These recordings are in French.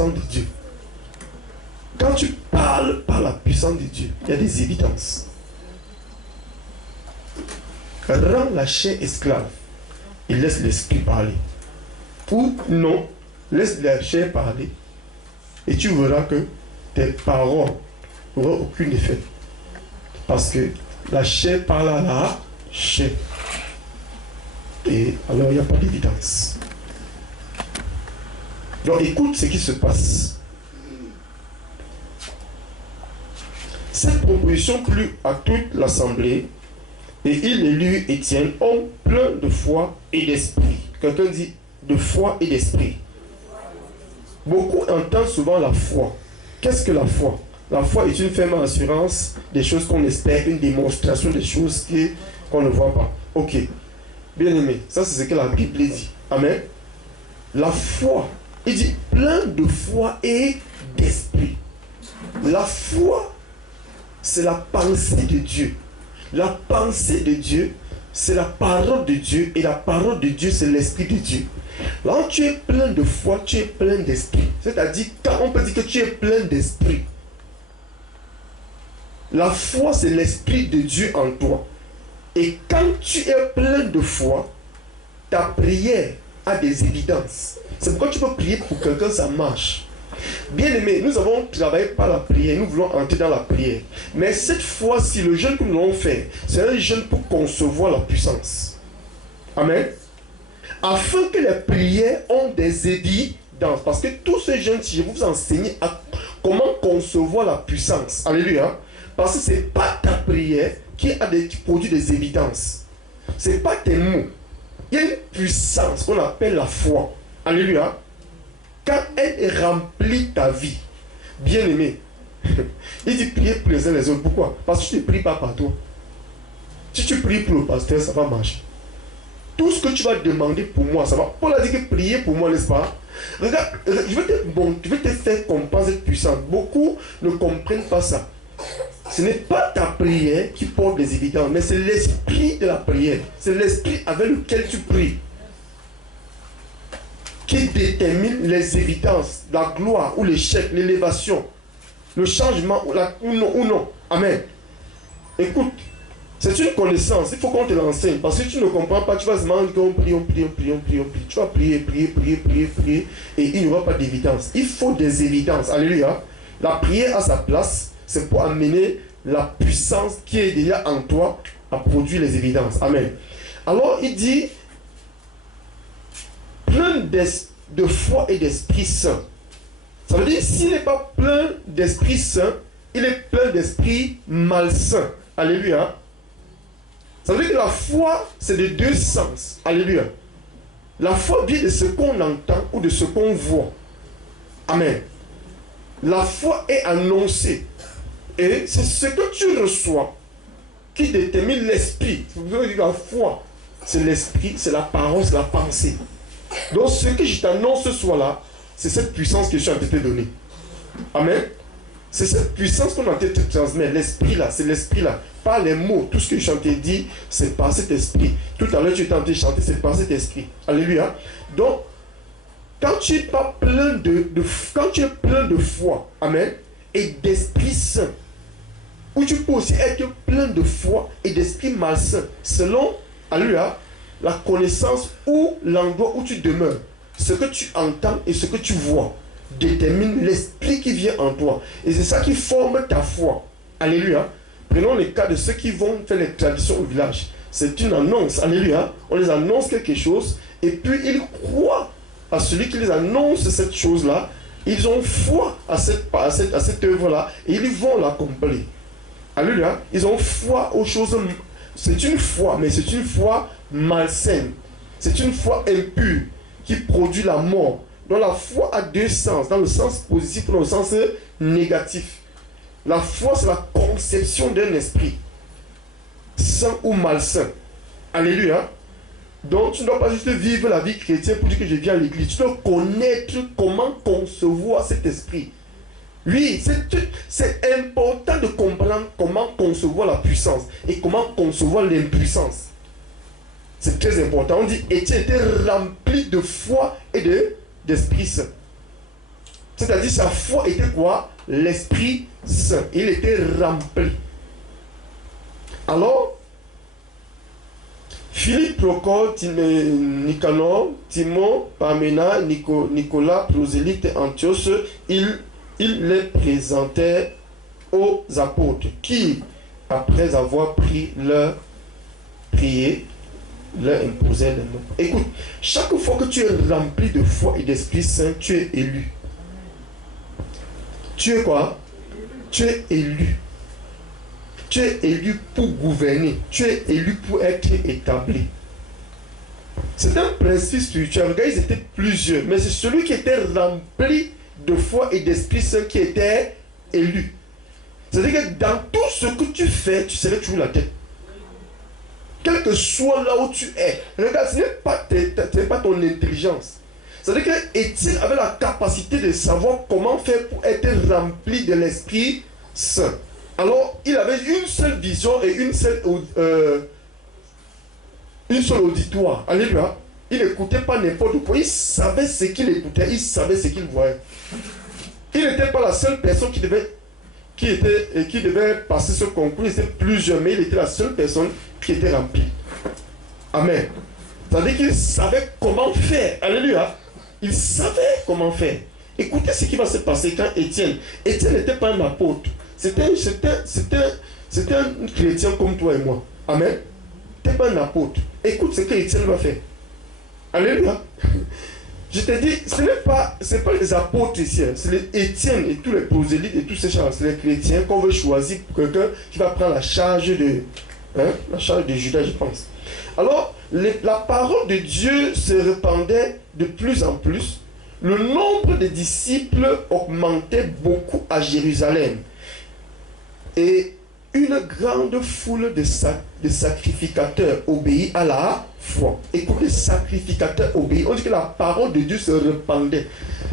puissance de Dieu. Quand tu parles par la puissance de Dieu, il y a des évidences. Rends la chair esclave et laisse l'esprit parler. Ou non, laisse la chair parler et tu verras que tes paroles n'auront aucun effet. Parce que la chair parle à la chair. Et alors il n'y a pas d'évidence. Donc écoute ce qui se passe. Cette proposition plut à toute l'assemblée et il élut Étienne, homme plein de foi et d'esprit. Quelqu'un dit de foi et d'esprit. Beaucoup entendent souvent la foi. Qu'est-ce que la foi? La foi est une ferme assurance des choses qu'on espère, une démonstration des choses qu'on ne voit pas. Ok. Bien aimé, ça c'est ce que la Bible dit. Amen. La foi, il dit plein de foi et d'esprit. La foi, c'est la pensée de Dieu. La pensée de Dieu, c'est la parole de Dieu. Et la parole de Dieu, c'est l'esprit de Dieu. Là, tu es plein de foi, tu es plein d'esprit. C'est-à-dire, quand on peut dire que tu es plein d'esprit, la foi, c'est l'esprit de Dieu en toi. Et quand tu es plein de foi, ta prière a des évidences. C'est pourquoi tu peux prier pour quelqu'un, ça marche. Bien aimé, nous avons travaillé par la prière, nous voulons entrer dans la prière. Mais cette fois-ci, le jeûne que nous allons faire, c'est un jeûne pour concevoir la puissance. Amen. Afin que les prières ont des évidences. Parce que tous ces jeûnes, si je vous enseigne comment concevoir la puissance. Alléluia. Parce que ce n'est pas ta prière qui produit des évidences. Ce n'est pas tes mots. Il y a une puissance qu'on appelle la foi. Alléluia. Quand elle remplit ta vie, bien aimé, il dit prier pour les uns les autres. Pourquoi? Parce que tu ne pries pas par toi. Si tu pries pour le pasteur, ça va marcher. Tout ce que tu vas demander pour moi, ça va. Paul a dit que prier pour moi, n'est-ce pas? Regarde, je vais te faire comprendre cette puissance. Beaucoup ne comprennent pas ça. Ce n'est pas ta prière qui porte des évidences, mais c'est l'esprit de la prière. C'est l'esprit avec lequel tu pries qui détermine les évidences, la gloire ou l'échec, l'élévation, le changement ou non. Amen. Écoute, c'est une connaissance, il faut qu'on te l'enseigne. Parce que si tu ne comprends pas, tu vas se demander qu'on prie, on prie. Tu vas prier, et il n'y aura pas d'évidence. Il faut des évidences. Alléluia. La prière a sa place, c'est pour amener la puissance qui est déjà en toi à produire les évidences. Amen. Alors il dit, plein de foi et d'Esprit Saint. Ça veut dire, s'il n'est pas plein d'Esprit Saint, il est plein d'esprit malsain. Alléluia. Ça veut dire que la foi, c'est de deux sens. Alléluia. La foi vient de ce qu'on entend ou de ce qu'on voit. Amen. La foi est annoncée. Et c'est ce que tu reçois qui détermine l'esprit. La foi, c'est l'esprit, c'est la parole, c'est la pensée. Donc ce que je t'annonce ce soir-là, c'est cette puissance que je suis en train de te donner. Amen. C'est cette puissance qu'on est en train de te transmettre. L'esprit là, c'est l'esprit là. Pas les mots. Tout ce que je suis en train de dire, c'est par cet esprit. Tout à l'heure, tu étais en train de chanter, c'est par cet esprit. Alléluia. Donc, quand tu es pas plein quand tu es plein de foi, amen, et d'Esprit Saint, ou tu peux aussi être plein de foi et d'esprit malsain, selon, alléluia, la connaissance ou l'endroit où tu demeures. Ce que tu entends et ce que tu vois détermine l'esprit qui vient en toi. Et c'est ça qui forme ta foi. Alléluia. Prenons le cas de ceux qui vont faire les traditions au village. C'est une annonce. Alléluia. On les annonce quelque chose et puis ils croient à celui qui les annonce cette chose-là. Ils ont foi à cette œuvre-là et ils vont l'accomplir. Alléluia. Ils ont foi aux choses. C'est une foi, mais c'est une foi malsaine. C'est une foi impure qui produit la mort. Donc la foi a deux sens, dans le sens positif et dans le sens négatif. La foi, c'est la conception d'un esprit, sain ou malsain. Alléluia. Donc tu ne dois pas juste vivre la vie chrétienne pour dire que je viens à l'église. Tu dois connaître comment concevoir cet esprit. Oui, c'est important de comprendre comment concevoir la puissance et comment concevoir l'impuissance. C'est très important. On dit Étienne était rempli de foi et d'Esprit Saint. C'est-à-dire sa foi était quoi? L'Esprit Saint. Il était rempli. Alors, Philippe, Procole, Nicanor, Timon, Parména, Nicolas, Prosélyte et Antioche, il les présentait aux apôtres qui, après avoir pris leur prière, leur imposaient les mains. Écoute, chaque fois que tu es rempli de foi et d'Esprit Saint, tu es élu. Tu es quoi? Tu es élu. Tu es élu pour gouverner. Tu es élu pour être établi. C'est un principe spirituel. Regarde, ils étaient plusieurs. Mais c'est celui qui était rempli de foi et d'Esprit Saint qui était élu. C'est-à-dire que dans tout ce que tu fais, tu serais toujours la tête. Quel que soit là où tu es. Regarde, ce n'est pas ton intelligence. C'est-à-dire que Étienne avait la capacité de savoir comment faire pour être rempli de l'Esprit Saint. Alors, il avait une seule vision et une seule auditoire. Alléluia. Il n'écoutait pas n'importe quoi. Il savait ce qu'il écoutait. Il savait ce qu'il voyait. Il n'était pas la seule personne qui devait passer ce concours. Il était plusieurs, mais il était la seule personne qui était remplie. Amen. C'est-à-dire qu'il savait comment faire. Alléluia. Il savait comment faire. Écoutez ce qui va se passer quand Étienne n'était pas un apôtre. C'était un chrétien comme toi et moi. Amen. Tu n'es pas un apôtre. Écoute ce que Étienne va faire. Alléluia. Je te dis, ce n'est pas les apôtres ici. C'est les Étienne et tous les prosélytes et tous ces gens. C'est les chrétiens qu'on veut choisir pour quelqu'un qui va prendre la charge de Judas, je pense. Alors, la parole de Dieu se répandait de plus en plus. Le nombre de disciples augmentait beaucoup à Jérusalem. Et une grande foule de sacrificateurs obéit à la foi. Écoute, les sacrificateurs obéissent. On dit que la parole de Dieu se répandait.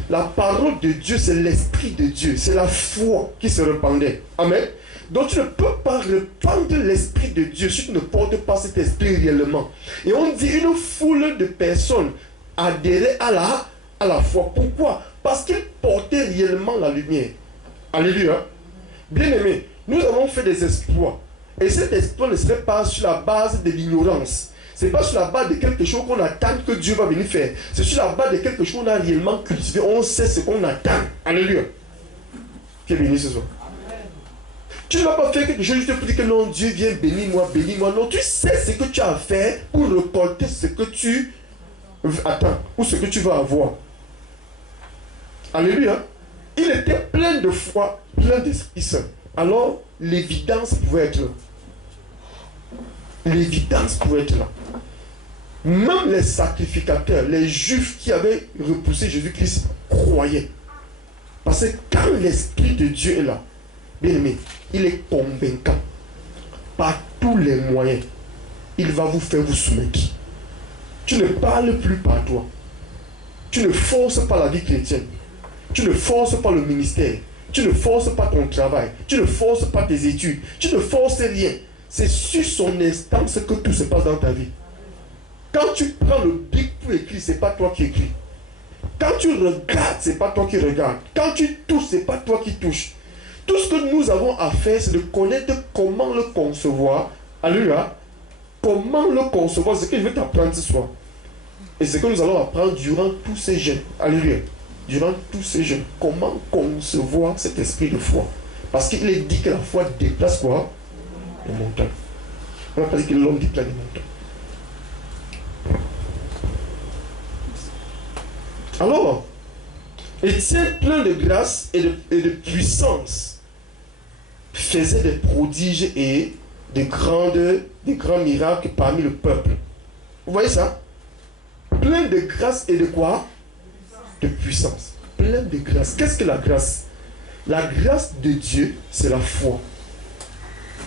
La parole de Dieu, c'est l'Esprit de Dieu. C'est la foi qui se répandait. Amen. Donc tu ne peux pas répandre l'Esprit de Dieu si tu ne portes pas cet esprit réellement. Et on dit une foule de personnes adhéraient à la foi. Pourquoi? Parce qu'ils portaient réellement la lumière. Alléluia. Bien aimé, nous avons fait des exploits. Et cet exploit ne serait pas sur la base de l'ignorance. Ce n'est pas sur la base de quelque chose qu'on attend que Dieu va venir faire. C'est sur la base de quelque chose qu'on a réellement cultivé. On sait ce qu'on attend. Alléluia. Qui est béni ce soir. Tu ne vas pas faire quelque chose juste pour dire que non, Dieu vient bénis-moi, bénis-moi. Non, tu sais ce que tu as à faire pour récolter ce que tu attends ou ce que tu vas avoir. Alléluia. Il était plein de foi, plein d'Esprit Saint. Alors, l'évidence pouvait être là. L'évidence pouvait être là. Même les sacrificateurs, les juifs qui avaient repoussé Jésus-Christ croyaient. Parce que quand l'Esprit de Dieu est là, bien aimé, il est convaincant. Par tous les moyens, il va vous faire vous soumettre. Tu ne parles plus par toi. Tu ne forces pas la vie chrétienne. Tu ne forces pas le ministère. Tu ne forces pas ton travail. Tu ne forces pas tes études. Tu ne forces rien. C'est sur son instance que tout se passe dans ta vie. Quand tu prends le bic pour écrire, ce n'est pas toi qui écris. Quand tu regardes, ce n'est pas toi qui regardes. Quand tu touches, ce n'est pas toi qui touches. Tout ce que nous avons à faire, c'est de connaître comment le concevoir. Alléluia. Comment le concevoir, c'est ce que je vais t'apprendre ce soir. Et c'est ce que nous allons apprendre durant tous ces jeûnes. Alléluia. Durant tous ces jeûnes. Comment concevoir cet esprit de foi. Parce qu'il est dit que la foi déplace quoi? Les montagnes. On n'a pas dit que l'homme déplace les montagnes. Alors, Étienne, plein de grâce et de puissance, faisait des prodiges et des grands miracles parmi le peuple. Vous voyez ça? Plein de grâce et de quoi? De puissance. Plein de grâce. Qu'est-ce que la grâce? La grâce de Dieu, c'est la foi.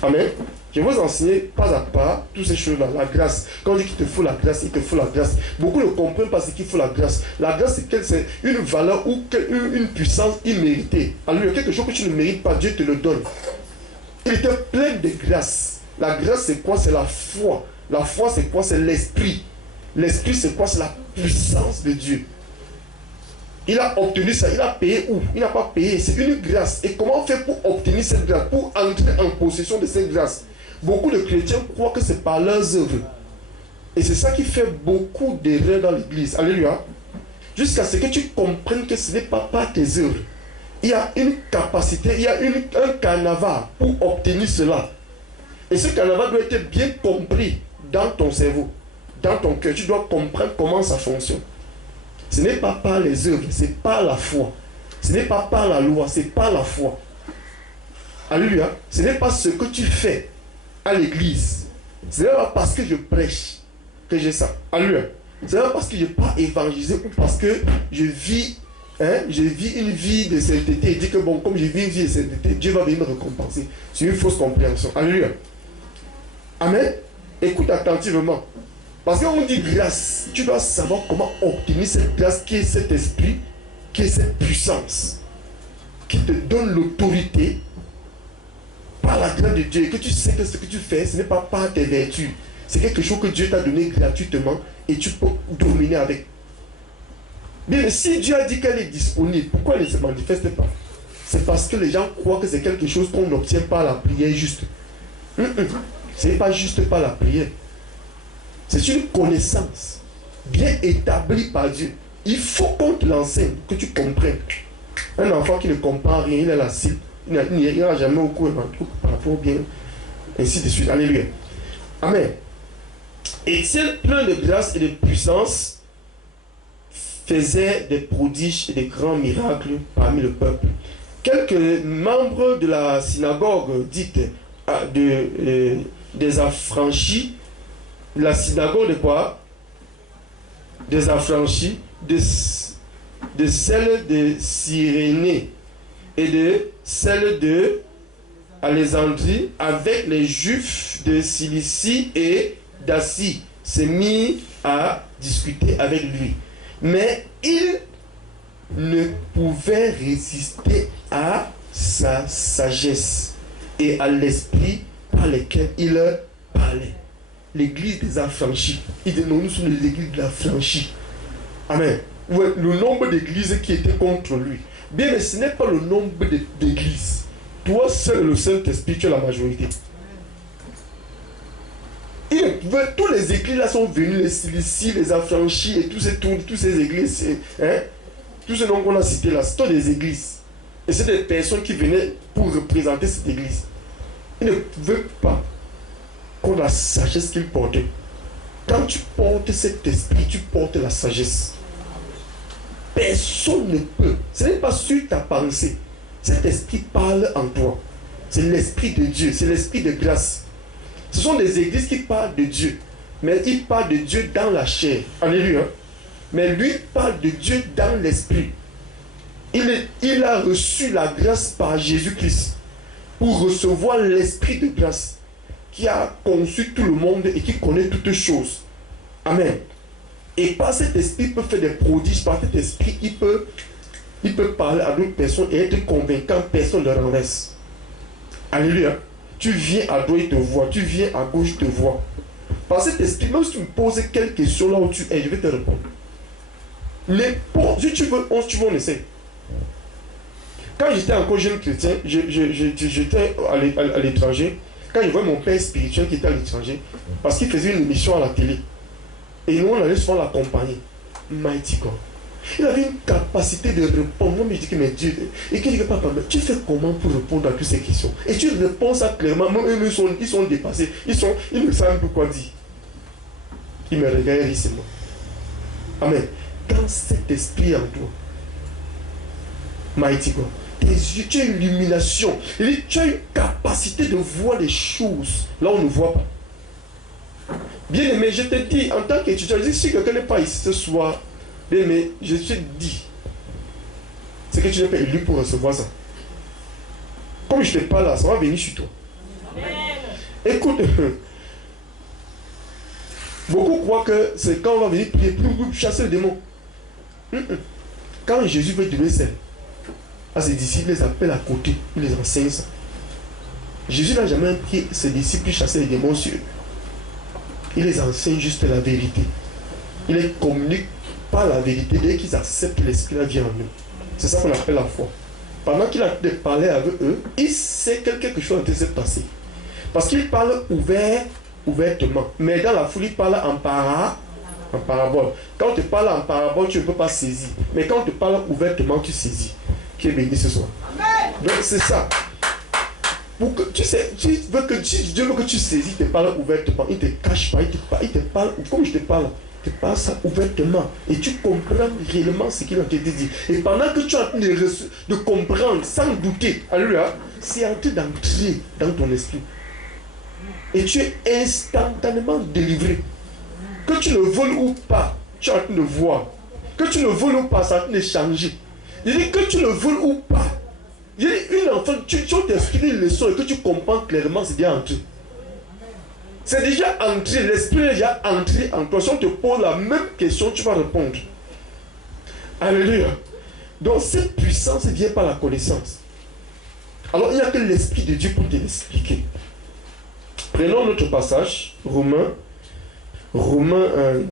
Amen. Je vais vous enseigner pas à pas toutes ces choses-là. La grâce. Quand on dit qu'il te faut la grâce, il te faut la grâce. Beaucoup ne comprennent pas ce qu'il faut la grâce. La grâce, c'est une valeur ou une puissance imméritée. Alors, il y a quelque chose que tu ne mérites pas, Dieu te le donne. Il était plein de grâce. La grâce, c'est quoi? C'est la foi. La foi, c'est quoi? C'est l'esprit. L'esprit, c'est quoi? C'est la puissance de Dieu. Il a obtenu ça. Il a payé où? Il n'a pas payé. C'est une grâce. Et comment on fait pour obtenir cette grâce? Pour entrer en possession de cette grâce? Beaucoup de chrétiens croient que c'est par leurs œuvres. Et c'est ça qui fait beaucoup d'erreurs dans l'église. Alléluia. Jusqu'à ce que tu comprennes que ce n'est pas par tes œuvres. Il y a une capacité, il y a un carnaval pour obtenir cela. Et ce carnaval doit être bien compris dans ton cerveau, dans ton cœur. Tu dois comprendre comment ça fonctionne. Ce n'est pas par les œuvres, c'est par la foi. Ce n'est pas par la loi, c'est par la foi. Alléluia. Ce n'est pas ce que tu fais à l'église. Ce n'est pas parce que je prêche que j'ai ça. Alléluia. Ce n'est pas parce que je n'ai pas évangélisé ou parce que je vis une vie de sainteté et dis que bon, comme je vis une vie de sainteté, Dieu va venir me récompenser. C'est une fausse compréhension. Alléluia. Amen. Écoute attentivement. Parce qu'on dit grâce, tu dois savoir comment obtenir cette grâce qui est cet esprit, qui est cette puissance, qui te donne l'autorité par la grâce de Dieu. Et que tu sais que ce que tu fais, ce n'est pas par tes vertus. C'est quelque chose que Dieu t'a donné gratuitement et tu peux dominer avec. Mais si Dieu a dit qu'elle est disponible, pourquoi elle ne se manifeste pas? C'est parce que les gens croient que c'est quelque chose qu'on n'obtient pas à la prière juste. Ce n'est pas juste par la prière. C'est une connaissance bien établie par Dieu. Il faut qu'on te l'enseigne, que tu comprennes. Un enfant qui ne comprend rien, il a la cible. Il n'ira jamais au cours par rapport au bien. Ainsi de suite. Alléluia. Amen. Étienne, plein de grâce et de puissance, faisait des prodiges et des grands miracles parmi le peuple. Quelques membres de la synagogue dite des affranchis, la synagogue de quoi? Des affranchis, de celle de Cyrénée et de celle de Alexandrie, avec les Juifs de Cilicie et d'Assie, s'est mis à discuter avec lui. Mais il ne pouvait résister à sa sagesse et à l'esprit par lequel il parlait. L'église des affranchis. Il dit non, nous sommes les églises des affranchis. Amen. Ouais, le nombre d'églises qui étaient contre lui. Bien, mais ce n'est pas le nombre d'églises. Toi seul, le Saint-Esprit, tu es la majorité. Tous les églises là sont venus, les Cilicis, les affranchis et tous ces églises, tous ces noms qu'on a cités là, c'est des églises. Et c'est des personnes qui venaient pour représenter cette église. Ils ne veulent pas qu'on ait la sagesse qu'ils portaient. Quand tu portes cet esprit, tu portes la sagesse. Personne ne peut. Ce n'est pas sur ta pensée. Cet esprit parle en toi. C'est l'esprit de Dieu, c'est l'esprit de grâce. Ce sont des églises qui parlent de Dieu. Mais ils parlent de Dieu dans la chair. Alléluia. Mais lui parle de Dieu dans l'esprit. Il a reçu la grâce par Jésus-Christ pour recevoir l'esprit de grâce qui a conçu tout le monde et qui connaît toutes choses. Amen. Et par cet esprit, il peut faire des prodiges. Par cet esprit, il peut parler à d'autres personnes et être convaincant. Personne ne le renverse. Alléluia. Tu viens à droite, il te voit. Tu viens à gauche, il te voit. Par cet esprit, même si tu me poses quelques questions là où tu es, je vais te répondre. Si tu veux, on essaie. Quand j'étais encore jeune chrétien, j'étais à l'étranger. Quand je voyais mon père spirituel qui était à l'étranger, parce qu'il faisait une émission à la télé. Et nous, on allait souvent l'accompagner. Mighty God. Il avait une capacité de répondre. Moi, je dis que mais Dieu. Et qu'il dit que papa, tu fais comment pour répondre à toutes ces questions? Et tu réponds ça clairement. Même eux, ils sont dépassés. Ils ne savent plus quoi dire. Il me regarde et dit c'est moi. Amen. Quand cet esprit en toi, Mighty God, tes yeux, tu as une illumination. Il dit, tu as une capacité de voir les choses là où on ne voit pas. Bien aimé, je te dis, en tant qu'étudiant, je dis, si quelqu'un n'est pas ici ce soir, bien aimé, je te dis, c'est que tu n'es pas élu pour recevoir ça. Comme je ne te parle là, ça va venir sur toi. Amen. Écoute, beaucoup croient que c'est quand on va venir prier pour chasser le démon. Quand Jésus veut donner ça à ses disciples, il les appelle à côté, il les enseigne ça. Jésus n'a jamais prié ses disciples chasser les démons sur eux. Il les enseigne juste la vérité. Il les communique parlent la vérité, dès qu'ils acceptent que l'Esprit vient en eux. C'est ça qu'on appelle la foi. Pendant qu'il a parlé avec eux, il sait que quelque chose a été passé. Parce qu'il parle ouvertement. Mais dans la foule, il parle en parabole. Quand on te parle en parabole, tu ne peux pas saisir. Mais quand on te parle ouvertement, tu saisis. Qui est béni ce soir. Amen. Donc c'est ça. Pour que, tu sais, Dieu veut que tu saisis, il te parle ouvertement. Il ne te cache pas, il te parle, comme je te parle. Tu parles ça ouvertement et tu comprends réellement ce qu'il a été dit. Et pendant que tu es en train de comprendre sans douter, alléluia, c'est en train d'entrer dans ton esprit. Et tu es instantanément délivré. Que tu le voles ou pas, tu es en train de voir. Que tu le voles ou pas, ça en train de changer. Il dit que tu le voles ou pas. Il dit une enfant, tu t'expliques une leçon et que tu comprends clairement, c'est déjà entré. C'est déjà entré, l'esprit est déjà entré en toi. Si on te pose la même question, tu vas répondre. Alléluia. Donc cette puissance ne vient par la connaissance. Alors il n'y a que l'Esprit de Dieu pour te l'expliquer. Prenons notre passage, Romains 1.